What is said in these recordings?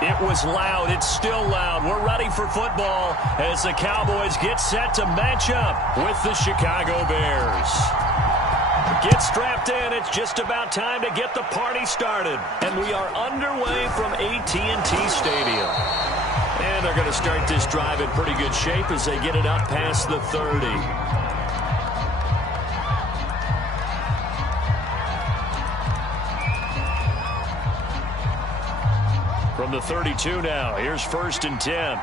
It was loud. It's still loud. We're ready for football as the Cowboys get set to match up with the Chicago Bears. Get strapped in. It's just about time to get the party started. And we are underway from AT&T Stadium. And they're going to start this drive in pretty good shape as they get it up past the 30. From the 32 now, here's 1st and 10.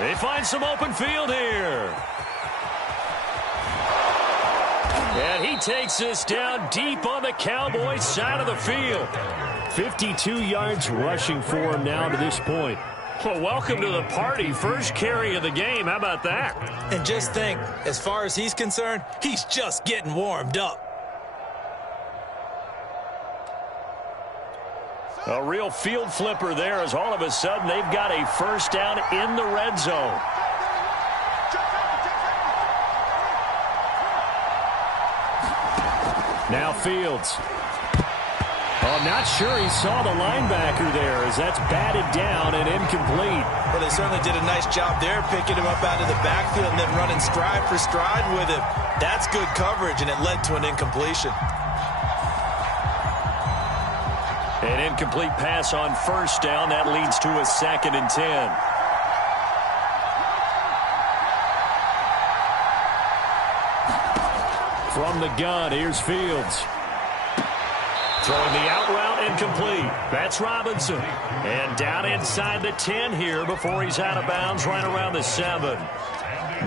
They find some open field here. And he takes this down deep on the Cowboys side of the field. 52 yards rushing for him now to this point. Well, welcome to the party. First carry of the game. How about that? And just think, as far as he's concerned, he's just getting warmed up. A real field flipper there as all of a sudden they've got a first down in the red zone. Now Fields. Oh, I'm not sure he saw the linebacker there as that's batted down and incomplete. Well, they certainly did a nice job there picking him up out of the backfield and then running stride for stride with him. That's good coverage, and it led to an incompletion. An incomplete pass on first down. That leads to a 2nd and 10. From the gun, here's Fields. Throwing the out route, incomplete. That's Robinson. And down inside the 10 here before he's out of bounds right around the 7.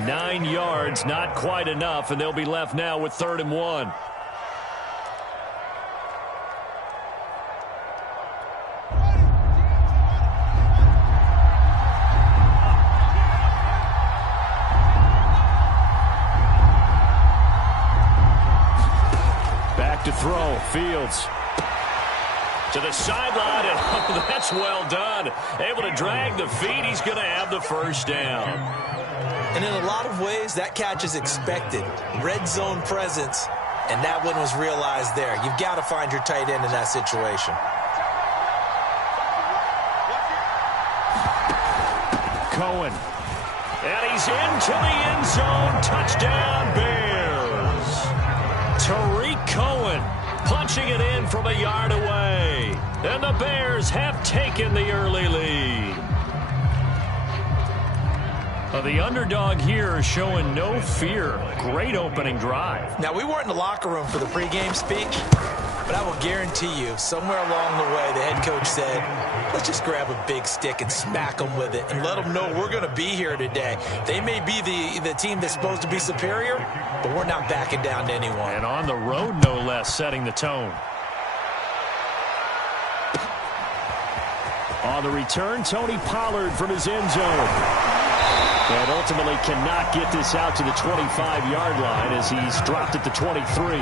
9 yards, not quite enough, and they'll be left now with 3rd and 1. Back to throw, Fields. To the sideline, and oh, that's well done. Able to drag the feet. He's going to have the first down. And in a lot of ways, that catch is expected. Red zone presence, and that one was realized there. You've got to find your tight end in that situation. Cohen. And he's into the end zone. Touchdown, Bears. Tariq Cohen punching it in from a yard away. And the Bears have taken the early lead. The underdog here showing no fear. Great opening drive. Now, we weren't in the locker room for the pregame speech, but I will guarantee you, somewhere along the way, the head coach said, let's just grab a big stick and smack them with it and let them know we're going to be here today. They may be the team that's supposed to be superior, but we're not backing down to anyone. And on the road, no less, setting the tone. On the return, Tony Pollard from his end zone. And ultimately cannot get this out to the 25-yard line as he's dropped at the 23.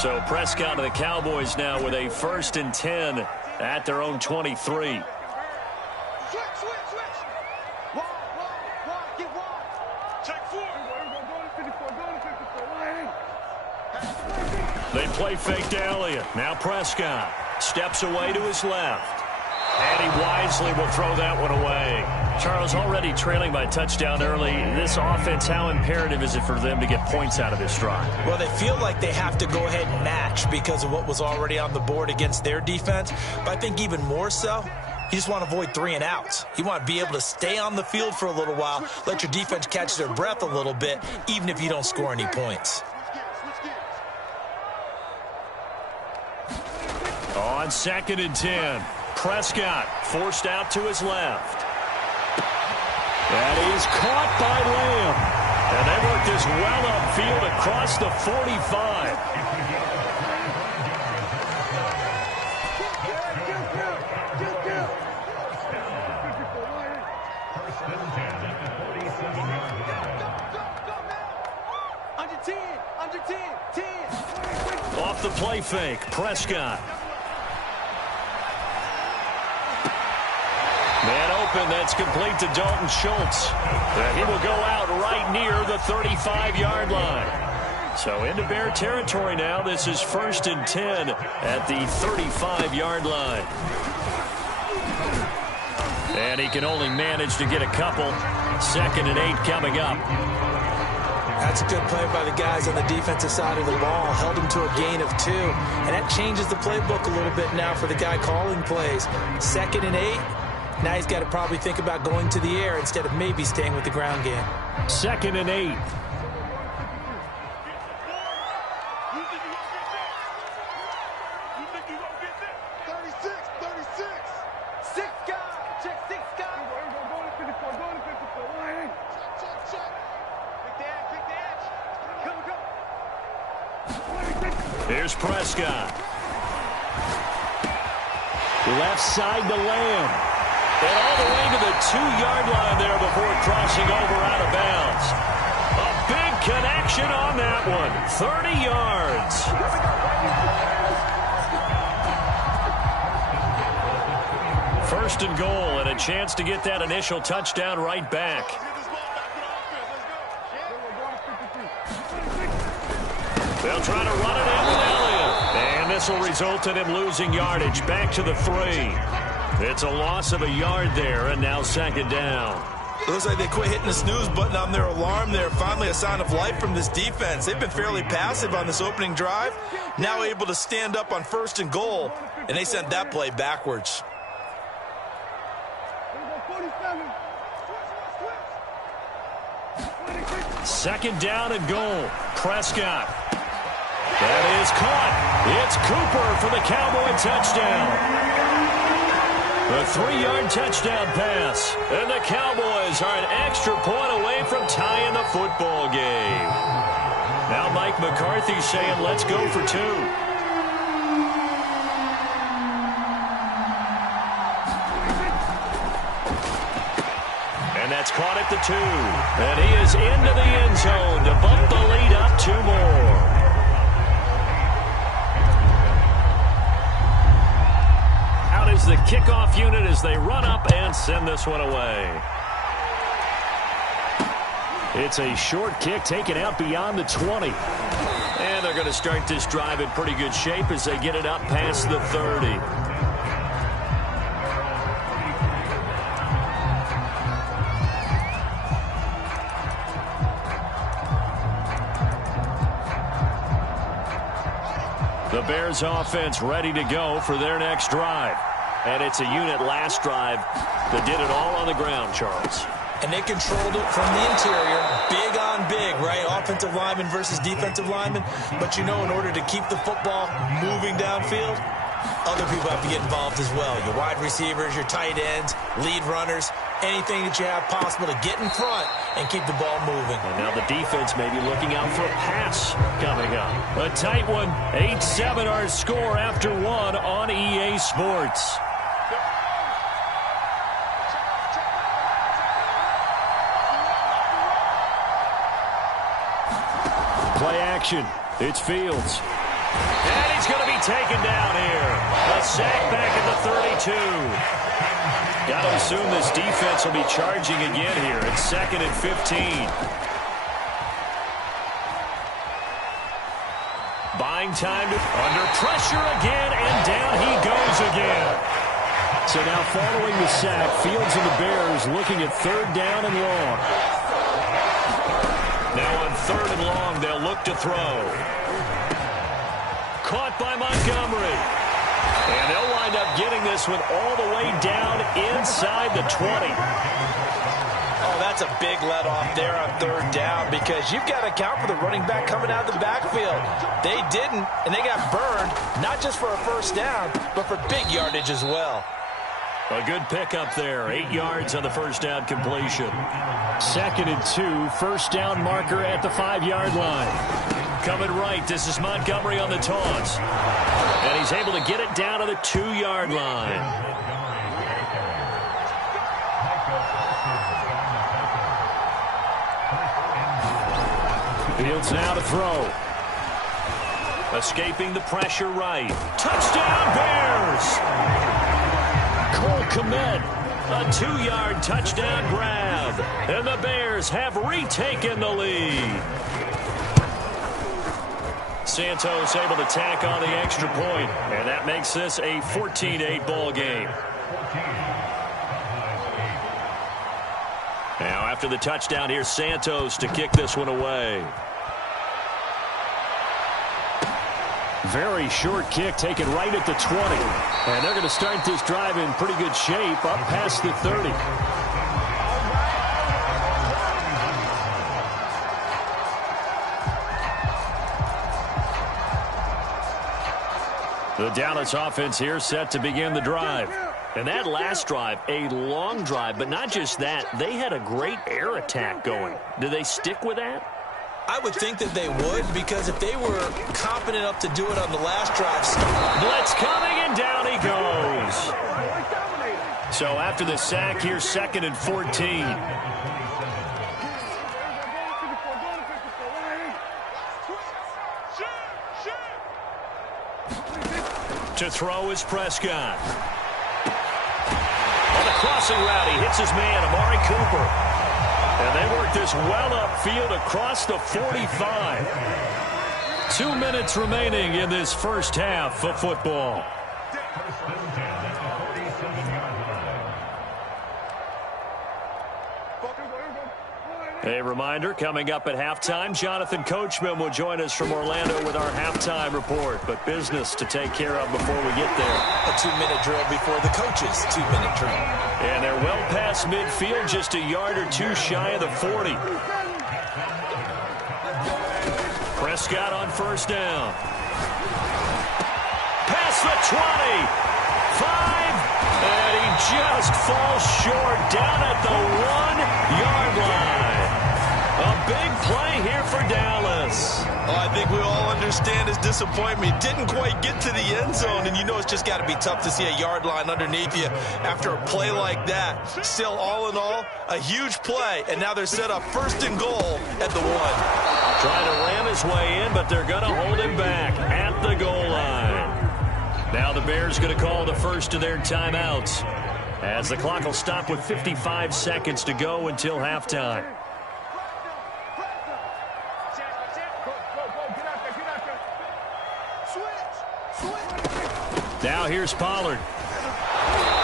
So Prescott of the Cowboys now with a 1st and 10 at their own 23. They play fake to Elliott. Now Prescott steps away to his left. And he wisely will throw that one away. Charles, already trailing by touchdown early. This offense, how imperative is it for them to get points out of this drive? Well, they feel like they have to go ahead and match because of what was already on the board against their defense. But I think even more so, you just want to avoid 3 and outs. You want to be able to stay on the field for a little while, let your defense catch their breath a little bit, even if you don't score any points. On 2nd and 10, Prescott forced out to his left. And he is caught by Lamb. And they work this well upfield across the 45. Off the play fake, Prescott. Man open, that's complete to Dalton Schultz. And he will go out right near the 35-yard line. So into Bear territory now. This is 1st and 10 at the 35-yard line. And he can only manage to get a couple. 2nd and 8 coming up. That's a good play by the guys on the defensive side of the ball. Held him to a gain of 2. And that changes the playbook a little bit now for the guy calling plays. 2nd and 8. Now he's got to probably think about going to the air instead of maybe staying with the ground game. 2nd and 8. Here's Prescott. Left side to Lamb. And all the way to the 2-yard line there before crossing over out of bounds. A big connection on that one. 30 yards. First and goal and a chance to get that initial touchdown right back. They'll try to run it in with Elliott. And this will result in him losing yardage. Back to the 3. It's a loss of a yard there, and now 2nd down. It looks like they quit hitting the snooze button on their alarm there. Finally a sign of life from this defense. They've been fairly passive on this opening drive. Now able to stand up on 1st and goal, and they sent that play backwards. Second down and goal. Prescott. That is caught. It's Cooper for the Cowboy touchdown. A 3-yard touchdown pass. And the Cowboys are an extra point away from tying the football game. Now Mike McCarthy saying, let's go for 2. And that's caught at the 2. And he is into the end zone to bump the lead up 2 more. Out is the kickoff unit as they run up and send this one away. It's a short kick taken out beyond the 20. And they're going to start this drive in pretty good shape as they get it up past the 30. The Bears offense ready to go for their next drive. And it's a unit last drive that did it all on the ground, Charles. And they controlled it from the interior. Big on big, right? Offensive lineman versus defensive lineman. But you know, in order to keep the football moving downfield, other people have to get involved as well. Your wide receivers, your tight ends, lead runners, anything that you have possible to get in front and keep the ball moving. And now the defense may be looking out for a pass coming up. A tight one. 8-7 our score after 1 on EA Sports. Play action. It's Fields. And he's going to be taken down here. A sack back at the 32. Got to assume this defense will be charging again here. It's 2nd and 15. Buying time under pressure again, and down he goes again. So now following the sack, Fields and the Bears looking at 3rd down and long. Now on 3rd and long, they'll look to throw. Caught by Montgomery. And they'll wind up getting this one all the way down inside the 20. Oh, that's a big let off there on 3rd down because you've got to account for the running back coming out of the backfield. They didn't, and they got burned, not just for a 1st down, but for big yardage as well. A good pickup there. 8 yards on the 1st down completion. 2nd and 2. 1st down marker at the 5-yard line. Coming right. This is Montgomery on the toss. And he's able to get it down to the 2-yard line. Fields now to throw. Escaping the pressure right. Touchdown, Bears! Cole Kmet, a 2-yard touchdown grab. And the Bears have retaken the lead. Santos able to tack on the extra point, and that makes this a 14-8 ball game. Now after the touchdown, here's Santos to kick this one away. Very short kick taken right at the 20. And they're going to start this drive in pretty good shape up past the 30. The Dallas offense here set to begin the drive. And that last drive, a long drive, but not just that, they had a great air attack going. Do they stick with that? I would think that they would, because if they were confident enough to do it on the last drive. Blitz coming, and down he goes. So after the sack, here's 2nd and 14. To throw is Prescott. On the crossing route, he hits his man, Amari Cooper. And they work this well upfield across the 45. 2 minutes remaining in this first half of football. A reminder, coming up at halftime, Jonathan Coachman will join us from Orlando with our halftime report. But business to take care of before we get there. A 2-minute drill before the coaches' 2-minute drill. And they're well past midfield, just a yard or two shy of the 40. Prescott on first down. Past the 20. 5. And he just falls short down at the 1-yard line. A big play here for Dallas. Oh, I think we all understand his disappointment. Didn't quite get to the end zone, and you know it's just got to be tough to see a yard line underneath you after a play like that. Still, all in all, a huge play, and now they're set up 1st and goal at the 1. Trying to ram his way in, but they're going to hold him back at the goal line. Now the Bears going to call the first of their timeouts, as the clock will stop with 55 seconds to go until halftime. Now here's Pollard.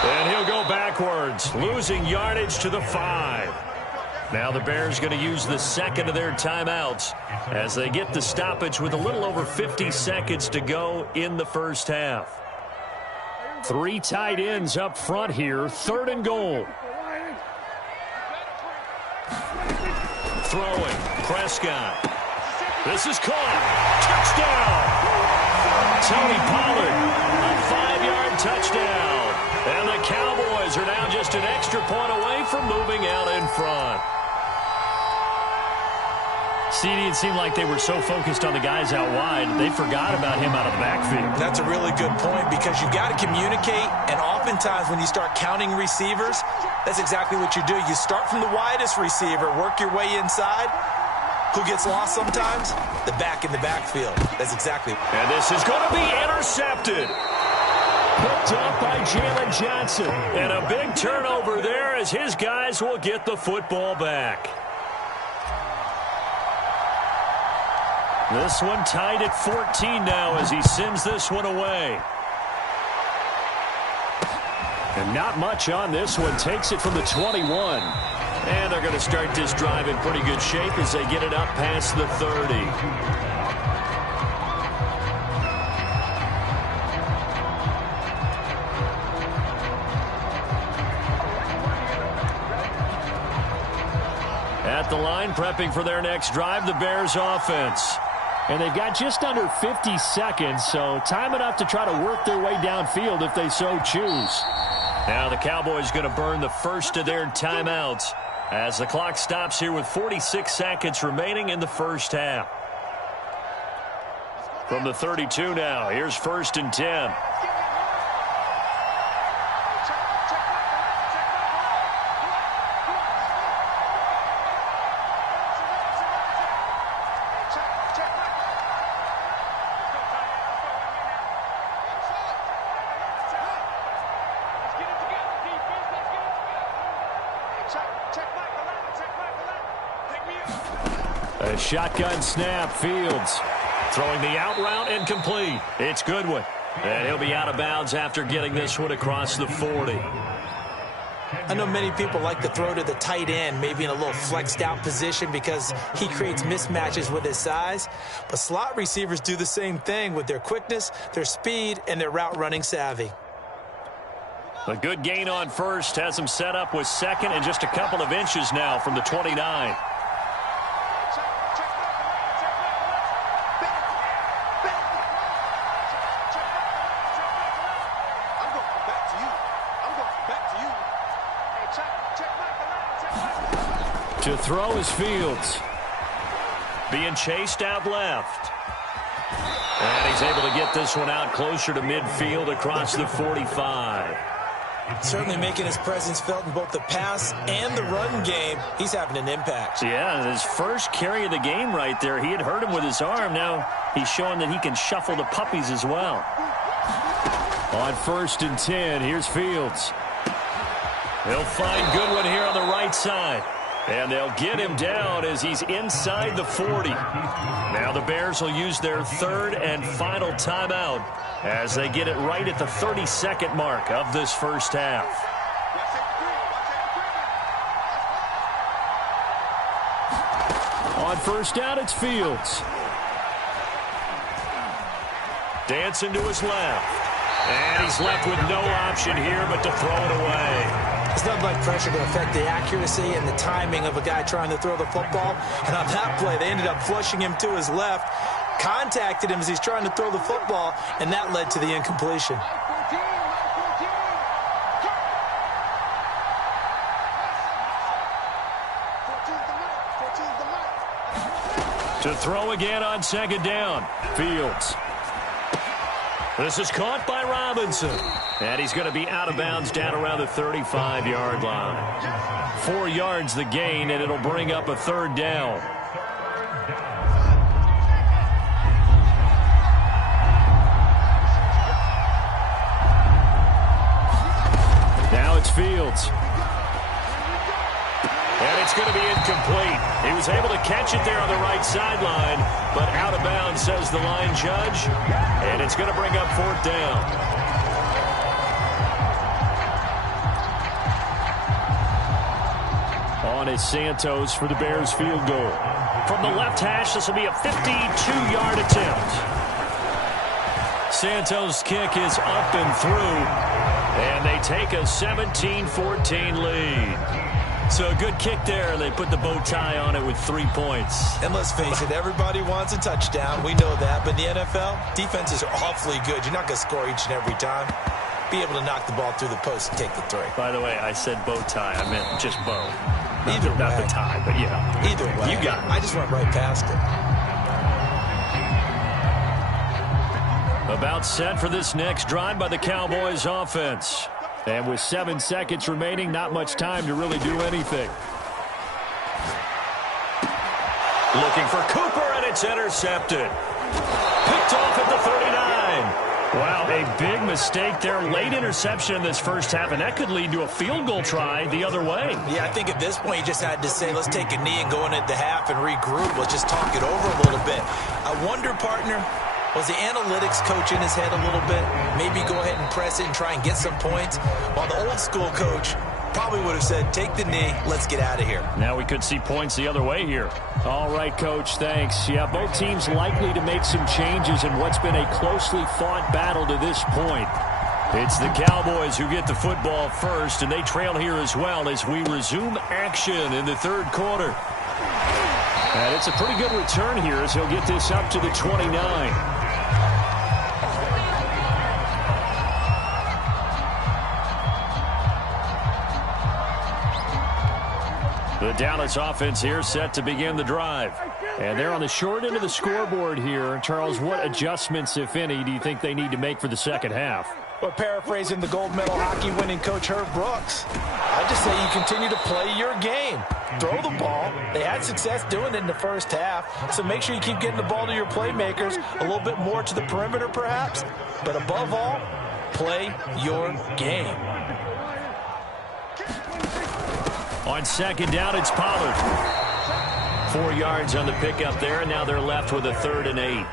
And he'll go backwards, losing yardage to the 5. Now the Bears going to use the second of their timeouts as they get the stoppage with a little over 50 seconds to go in the first half. 3 tight ends up front here, 3rd and goal. Throwing, Prescott. This is caught. Touchdown! Tony Pollard, a 5-yard touchdown. And the Cowboys are now just an extra point away from moving out in front. CD, it seemed like they were so focused on the guys out wide, they forgot about him out of the backfield. That's a really good point, because you've got to communicate, and oftentimes when you start counting receivers, that's exactly what you do. You start from the widest receiver, work your way inside. Who gets lost sometimes? The back in the backfield. That's exactly. And this is going to be intercepted. Picked up by Jalen Johnson. And a big turnover there as his guys will get the football back. This one tied at 14 now as he sends this one away. And not much on this one. Takes it from the 21. And they're going to start this drive in pretty good shape as they get it up past the 30. At the line, prepping for their next drive, the Bears offense. And they've got just under 50 seconds, so time enough to try to work their way downfield if they so choose. Now the Cowboys going to burn the first of their timeouts as the clock stops here with 46 seconds remaining in the first half. From the 32 now, here's 1st and 10. A shotgun snap, Fields. Throwing the out route and complete. It's Goodwin. And he'll be out of bounds after getting this one across the 40. I know many people like to throw to the tight end, maybe in a little flexed out position because he creates mismatches with his size. But slot receivers do the same thing with their quickness, their speed, and their route running savvy. A good gain on first has him set up with second and just a couple of inches now from the 29. To throw is Fields. Being chased out left. And he's able to get this one out closer to midfield across the 45. Certainly making his presence felt in both the pass and the run game. He's having an impact. Yeah, his first carry of the game right there. He had hurt him with his arm. Now he's showing that he can shuffle the puppies as well. On 1st and 10, here's Fields. He'll find Goodwin here on the right side. And they'll get him down as he's inside the 40. Now the Bears will use their third and final timeout as they get it right at the 32nd mark of this first half. On 1st down, it's Fields. Dancing to his left. And he's left with no option here but to throw it away. It's nothing like pressure to affect the accuracy and the timing of a guy trying to throw the football. And on that play, they ended up flushing him to his left, contacted him as he's trying to throw the football, and that led to the incompletion. To throw again on 2nd down, Fields. This is caught by Robinson. And he's going to be out of bounds down around the 35-yard line. 4 yards the gain, and it'll bring up a 3rd down. Now it's Fields. And it's going to be incomplete. He was able to catch it there on the right sideline, but out of bounds, says the line judge. And it's going to bring up 4th down. On is Santos for the Bears field goal. From the left hash, this will be a 52-yard attempt. Santos' kick is up and through, and they take a 17-14 lead. So a good kick there. They put the bow tie on it with 3 points. And let's face it, everybody wants a touchdown. We know that. But in the NFL, defenses are awfully good. You're not going to score each and every time. Be able to knock the ball through the post and take the 3. By the way, I said bow tie. I meant just bow. Either way. Not the tie, but yeah. Either way. You got it. I just went right past it. About set for this next drive by the Cowboys offense. And with 7 seconds remaining, not much time to really do anything. Looking for Cooper, and it's intercepted. Picked off at the 39. Wow, a big mistake there. Late interception in this first half, and that could lead to a field goal try the other way. Yeah, I think at this point you just had to say, let's take a knee and go into the half and regroup. Let's just talk it over a little bit. I wonder, partner, was the analytics coach in his head a little bit? Maybe go ahead and press it and try and get some points? While the old school coach probably would have said, take the knee, let's get out of here. Now we could see points the other way here. All right, Coach, thanks. Yeah, both teams likely to make some changes in what's been a closely fought battle to this point. It's the Cowboys who get the football first, and they trail here as well as we resume action in the 3rd quarter. And it's a pretty good return here as he'll get this up to the 29. The Dallas offense here set to begin the drive. And they're on the short end of the scoreboard here. Charles, what adjustments, if any, do you think they need to make for the second half? Well, paraphrasing the gold medal hockey winning coach Herb Brooks, I just say you continue to play your game. Throw the ball. They had success doing it in the first half, so make sure you keep getting the ball to your playmakers, a little bit more to the perimeter perhaps, but above all, play your game. On 2nd down, it's Pollard. 4 yards on the pickup there, and now they're left with a 3rd and 8.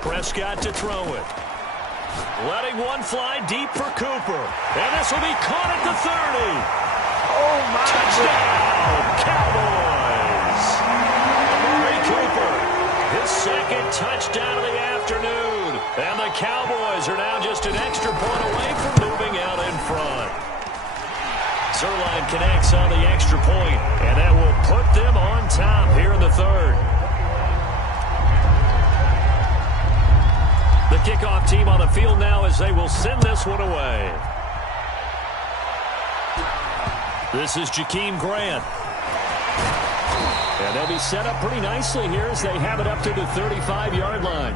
Prescott to throw it. Letting one fly deep for Cooper. And this will be caught at the 30. Oh, my. Touchdown, Cowboys. Amari Cooper, his 2nd touchdown of the afternoon. And the Cowboys are now just an extra point away from moving out in front. Zerline connects on the extra point, and that will put them on top here in the 3rd. The kickoff team on the field now as they will send this one away. This is Jakeem Grant. And they'll be set up pretty nicely here as they have it up to the 35-yard line.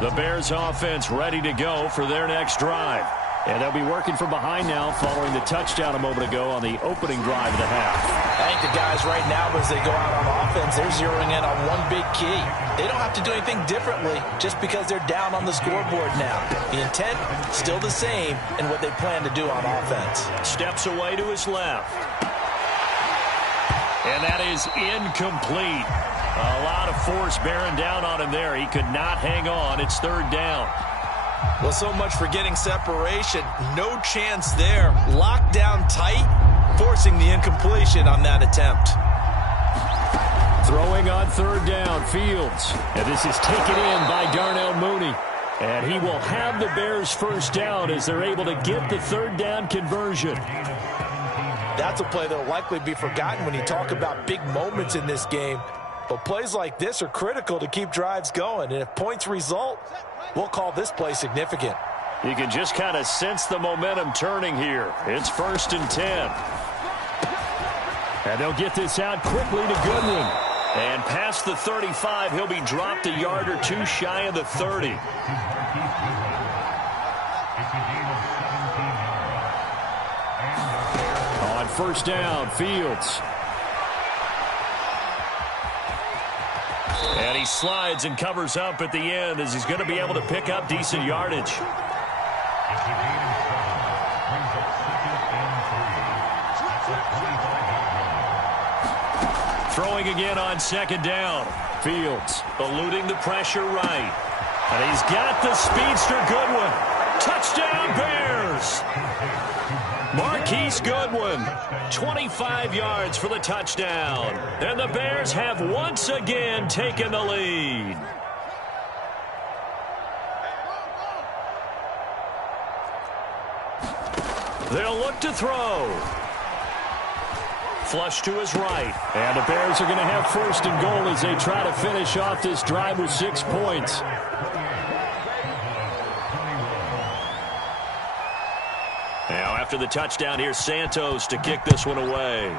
The Bears offense ready to go for their next drive. And they'll be working from behind now following the touchdown a moment ago on the opening drive of the half. I think the guys right now, as they go out on offense, they're zeroing in on one big key. They don't have to do anything differently just because they're down on the scoreboard now. The intent, still the same in what they plan to do on offense. Steps away to his left. And that is incomplete. A lot of force bearing down on him there. He could not hang on. It's 3rd down. Well, so much for getting separation. No chance there. Locked down tight, forcing the incompletion on that attempt. Throwing on 3rd down, Fields. And this is taken in by Darnell Mooney. And he will have the Bears' 1st down as they're able to get the 3rd down conversion. That's a play that will likely be forgotten when you talk about big moments in this game. But plays like this are critical to keep drives going. And if points result, we'll call this play significant. You can just kind of sense the momentum turning here. It's 1st and 10. And they'll get this out quickly to Goodwin. And past the 35, he'll be dropped a yard or 2 shy of the 30. On 1st down, Fields. And he slides and covers up at the end as he's going to be able to pick up decent yardage. Throwing again on 2nd down. Fields eluding the pressure right. And he's got the speedster Goodwin. Touchdown Bears! Marquise Goodwin, 25 yards for the touchdown. And the Bears have once again taken the lead. They'll look to throw. Flush to his right. And the Bears are going to have 1st and goal as they try to finish off this drive with 6 points. Now after the touchdown, here's Santos to kick this one away.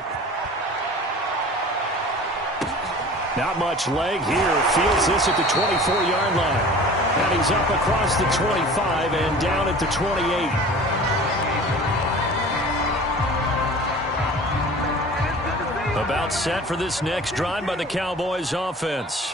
Not much leg here. Fields this at the 24-yard line. And he's up across the 25 and down at the 28. About set for this next drive by the Cowboys offense.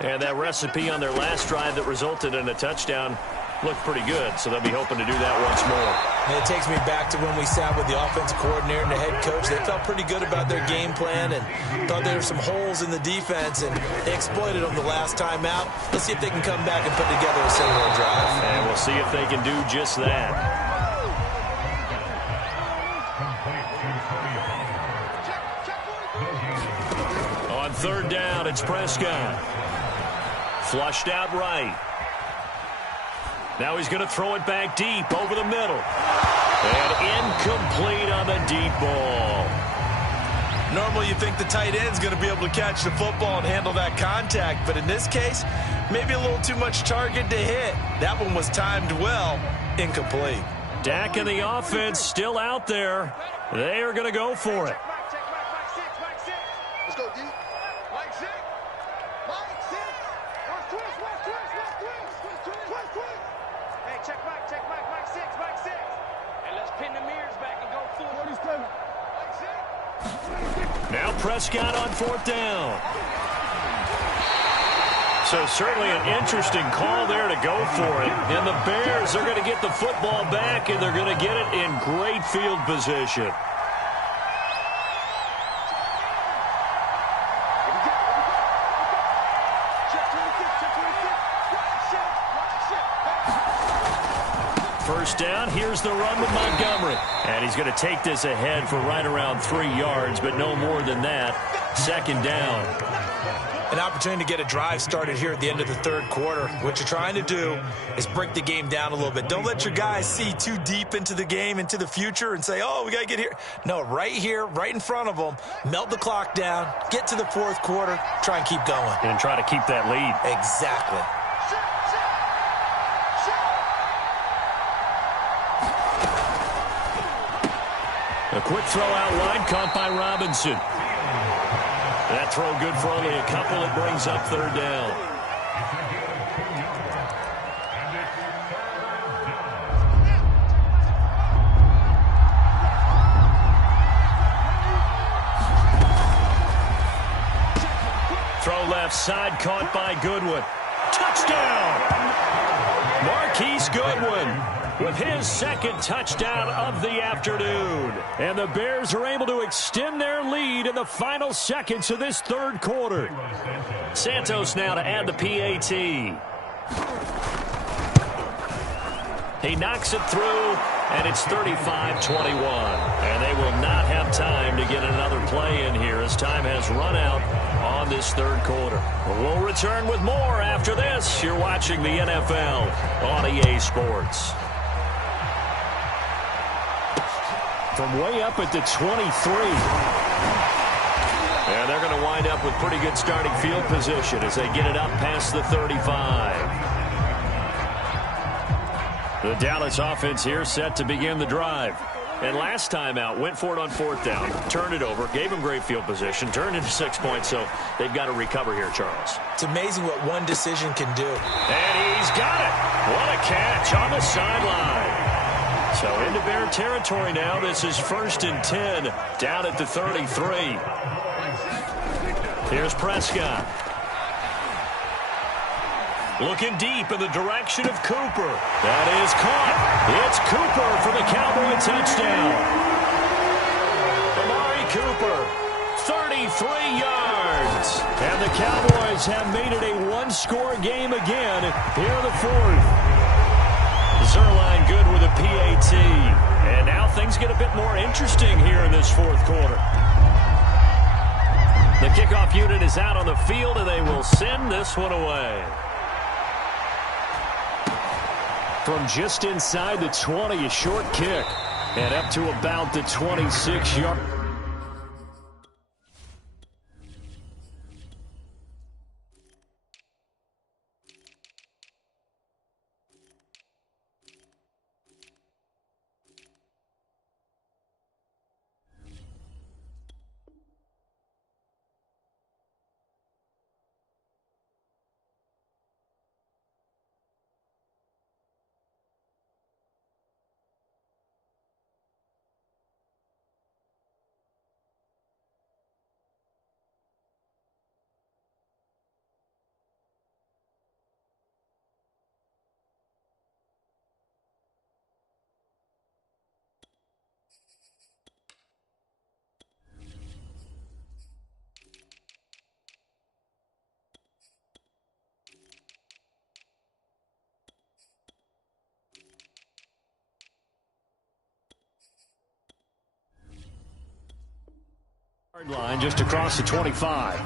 And that recipe on their last drive that resulted in a touchdown looked pretty good, so they'll be hoping to do that once more. And it takes me back to when we sat with the offensive coordinator and the head coach. They felt pretty good about their game plan and thought there were some holes in the defense, and they exploited them the last time out. Let's see if they can come back and put together a similar drive. And we'll see if they can do just that. On 3rd down, it's Prescott. Flushed out right. Now he's going to throw it back deep over the middle. And incomplete on the deep ball. Normally you think the tight end's going to be able to catch the football and handle that contact, but in this case, maybe a little too much target to hit. That one was timed well, incomplete. Dak and the offense still out there. They are going to go for it. Let's go, D. Mike 6. Mike 6. Hey, check Mike 6. And let's pin the mirrors back and go full. Now Prescott on 4th down. So certainly an interesting call there to go for it. And the Bears are going to get the football back, and they're going to get it in great field position. First down, here's the run with Montgomery. And he's going to take this ahead for right around 3 yards, but no more than that. 2nd down. An opportunity to get a drive started here at the end of the 3rd quarter. What you're trying to do is break the game down a little bit. Don't let your guys see too deep into the game, into the future, and say, oh, we got to get here. No, right here, right in front of them, melt the clock down, get to the 4th quarter, try and keep going. And try to keep that lead. Exactly. A quick throw out wide, caught by Robinson. That throw good for only a couple. It brings up 3rd down. Throw left side, caught by Goodwin. Touchdown! Marquise Goodwin with his 2nd touchdown of the afternoon. And the Bears are able to extend their lead in the final seconds of this 3rd quarter. Santos now to add the PAT. He knocks it through, and it's 35-21. And they will not have time to get another play in here as time has run out on this 3rd quarter. We'll return with more after this. You're watching the NFL on EA Sports. From way up at the 23. And they're going to wind up with pretty good starting field position as they get it up past the 35. The Dallas offense here set to begin the drive. And last time out, went for it on 4th down, turned it over, gave them great field position, turned into 6 points, so they've got to recover here, Charles. It's amazing what one decision can do. And he's got it. What a catch on the sideline. So into Bear territory now. This is 1st and 10 down at the 33. Here's Prescott. Looking deep in the direction of Cooper. That is caught. It's Cooper for the Cowboy touchdown. Amari Cooper, 33 yards. And the Cowboys have made it a one-score game again here in the 4th. Zerline good with a PAT. And now things get a bit more interesting here in this 4th quarter. The kickoff unit is out on the field, and they will send this one away. From just inside the 20, a short kick. And up to about the 26-yard. Line just across the 25.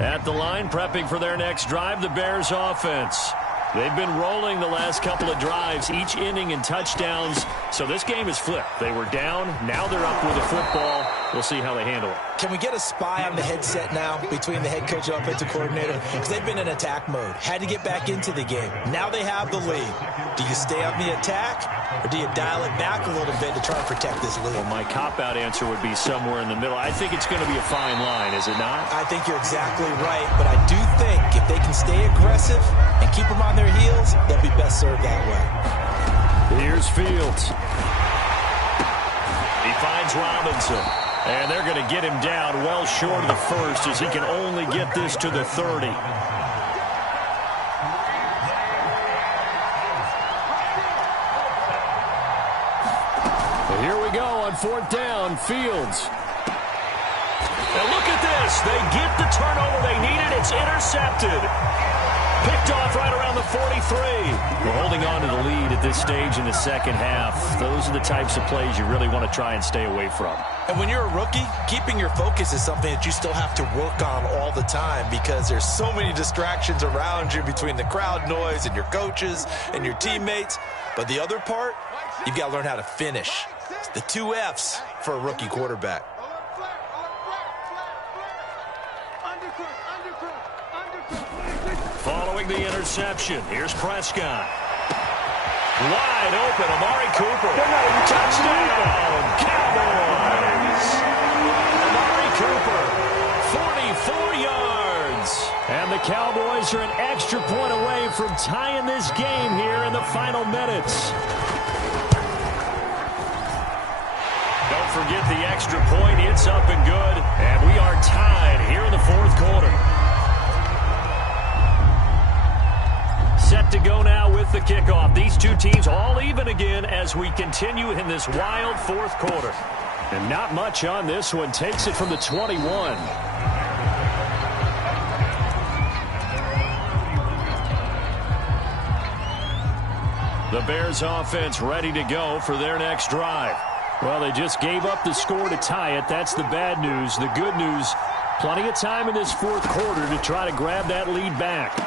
At the line, prepping for their next drive, the Bears offense. They've been rolling the last couple of drives, each inning in touchdowns. So this game is flipped. They were down. Now they're up with the football. We'll see how they handle it. Can we get a spy on the headset now between the head coach and offensive coordinator? Because they've been in attack mode. Had to get back into the game. Now they have the lead. Do you stay on the attack, or do you dial it back a little bit to try and protect this lead? Well, my cop-out answer would be somewhere in the middle. I think it's going to be a fine line, is it not? I think you're exactly right, but I do think if they can stay aggressive and keep them on their heels, they'll be best served that way. Here's Fields. He finds Robinson. And they're going to get him down well short of the first as he can only get this to the 30. Here we go on 4th down. Fields. And look at this. They get the turnover they needed. It's intercepted. Picked off right around the 43. We're holding on to the lead at this stage in the second half. Those are the types of plays you really want to try and stay away from. And when you're a rookie, keeping your focus is something that you still have to work on all the time because there's so many distractions around you between the crowd noise and your coaches and your teammates. But the other part, you've got to learn how to finish. It's the 2 F's for a rookie quarterback. Following the interception, here's Prescott. Wide open, Amari Cooper. Touchdown, Cowboys. Amari Cooper, 44 yards. And the Cowboys are an extra point away from tying this game here in the final minutes. Don't forget the extra point. It's up and good. And we are tied here in the 4th quarter. Set to go now with the kickoff. These two teams all even again as we continue in this wild 4th quarter. And not much on this one. Takes it from the 21. The Bears offense ready to go for their next drive. Well, they just gave up the score to tie it. That's the bad news. The good news, plenty of time in this 4th quarter to try to grab that lead back.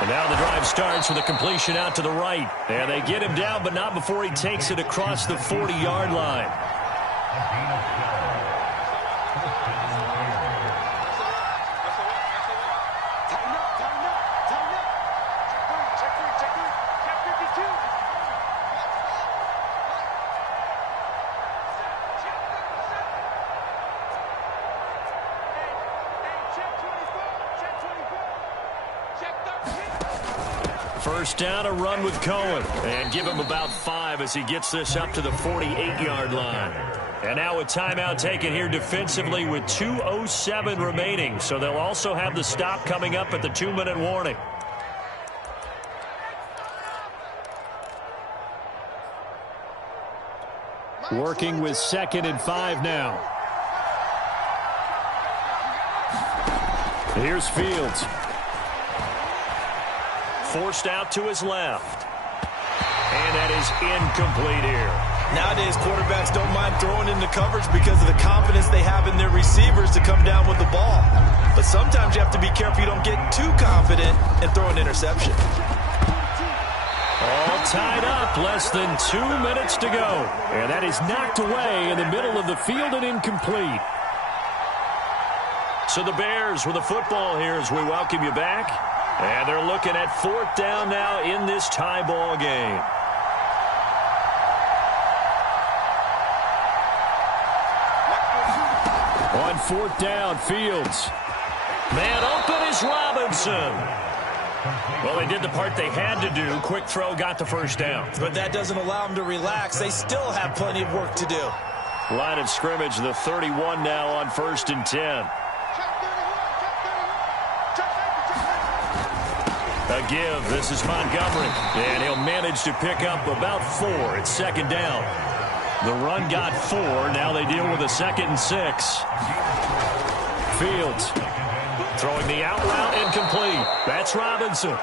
And now the drive starts with a completion out to the right. And they get him down, but not before he takes it across the 40-yard line. First down, a run with Cohen. And give him about 5 as he gets this up to the 48-yard line. And now a timeout taken here defensively with 2:07 remaining. So they'll also have the stop coming up at the 2-minute warning. Working with 2nd and 5 now. Here's Fields. Forced out to his left. And that is incomplete here. Nowadays, quarterbacks don't mind throwing into coverage because of the confidence they have in their receivers to come down with the ball. But sometimes you have to be careful you don't get too confident and throw an interception. All tied up, less than 2 minutes to go. And that is knocked away in the middle of the field and incomplete. So the Bears with the football here as we welcome you back. And they're looking at 4th down now in this tie ball game. On 4th down, Fields. Man open is Robinson. Well, they did the part they had to do. Quick throw, got the first down. But that doesn't allow them to relax. They still have plenty of work to do. Line of scrimmage, the 31 now on 1st and 10. A give. This is Montgomery. And he'll manage to pick up about 4. It's 2nd down. The run got 4. Now they deal with a 2nd and 6. Fields throwing the out route incomplete. That's Robinson.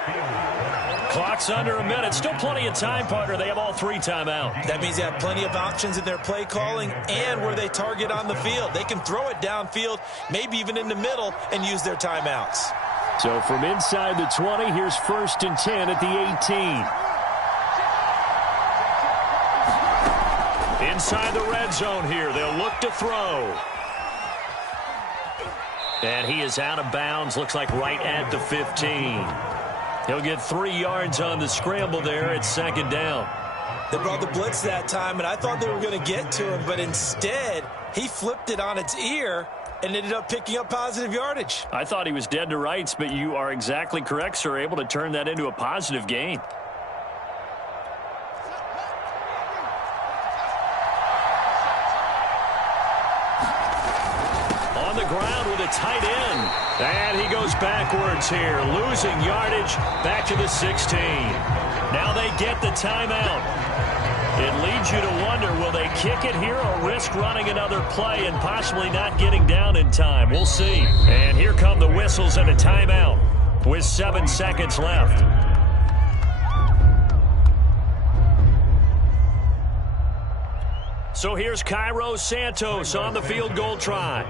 Clock's under a minute. Still plenty of time, partner. They have all 3 timeouts. That means they have plenty of options in their play calling and where they target on the field. They can throw it downfield, maybe even in the middle, and use their timeouts. So from inside the 20, here's 1st and 10 at the 18. Inside the red zone here, they'll look to throw. And he is out of bounds, looks like right at the 15. He'll get 3 yards on the scramble there at 2nd down. They brought the blitz that time, and I thought they were going to get to him, but instead he flipped it on its ear and ended up picking up positive yardage. I thought he was dead to rights, but you are exactly correct, sir, able to turn that into a positive gain. On the ground with a tight end. And he goes backwards here, losing yardage back to the 16. Now they get the timeout. It leads you to wonder, will they kick it here or risk running another play and possibly not getting down in time? We'll see. And here come the whistles and a timeout with 7 seconds left. So here's Cairo Santos on the field goal try.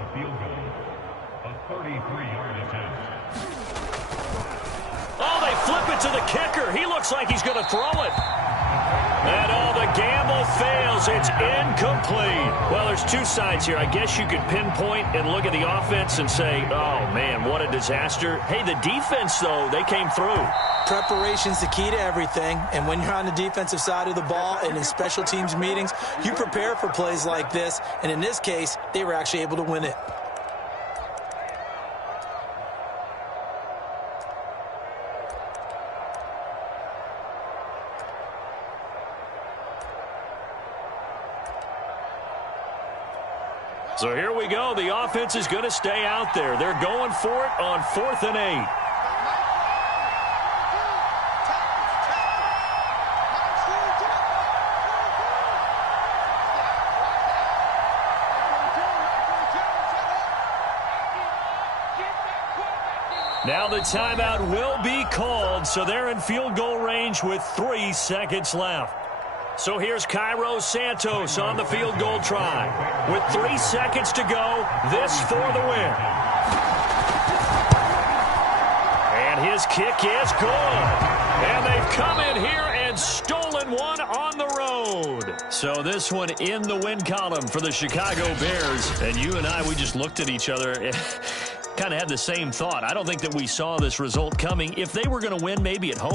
Oh, they flip it to the kicker. He looks like he's going to throw it. And the gamble fails. It's incomplete. Well, there's 2 sides here. I guess you could pinpoint and look at the offense and say, oh, man, what a disaster. Hey, the defense, though, they came through. Preparation's the key to everything, and when you're on the defensive side of the ball and in special teams meetings, you prepare for plays like this, and in this case, they were actually able to win it. So here we go. The offense is going to stay out there. They're going for it on 4th and 8. Now the timeout will be called, so they're in field goal range with 3 seconds left. So here's Cairo Santos on the field goal try. With 3 seconds to go, this for the win. And his kick is good. And they've come in here and stolen one on the road. So this one in the win column for the Chicago Bears. And you and I, we just looked at each other. Kind of had the same thought. I don't think that we saw this result coming. If they were going to win maybe at home,